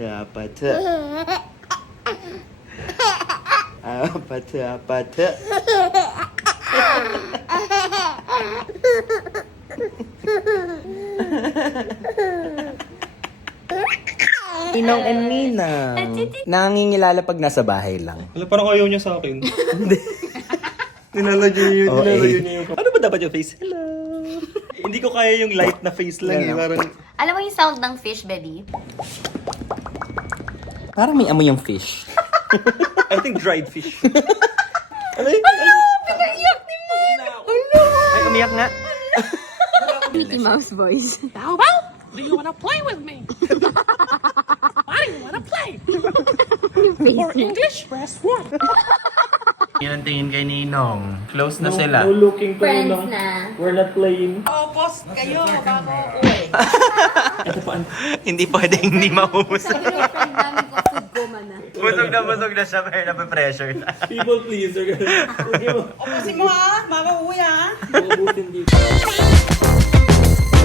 apa tuh? Apa tuh, apa tuh? Ninong and Nina. Nangingilala pag nasa bahay lang. Wala, parang ayaw niya sa akin. Nilalagay niya yung... Ano ba dapat yung face? Hello! Hindi ko kaya yung light na face lang. Yeah. Parang... Alam mo yung sound ng fish, baby? Parang may amoy yung fish. I think dried fish. Ano yun? Pinaiyak ni mo! Ay, umiyak nga. Mickey Mouse voice. Bow Bow, do you want to play with me? Why do you want to play? For English, press 1. Yan ang tingin kay Ninong. Close na sila. No looking to Friends lang. na. We're not playing. Oh, boss, kayo, bago uwi. Ito pa. Hindi pwedeng hindi maubos. Sabi ng friend namin ko, food coma na. Busog na siya, pero nape-pressure na. People pleaser. Okay mo. Ubusin mo ha, bago uwi ha. Mabutin dito.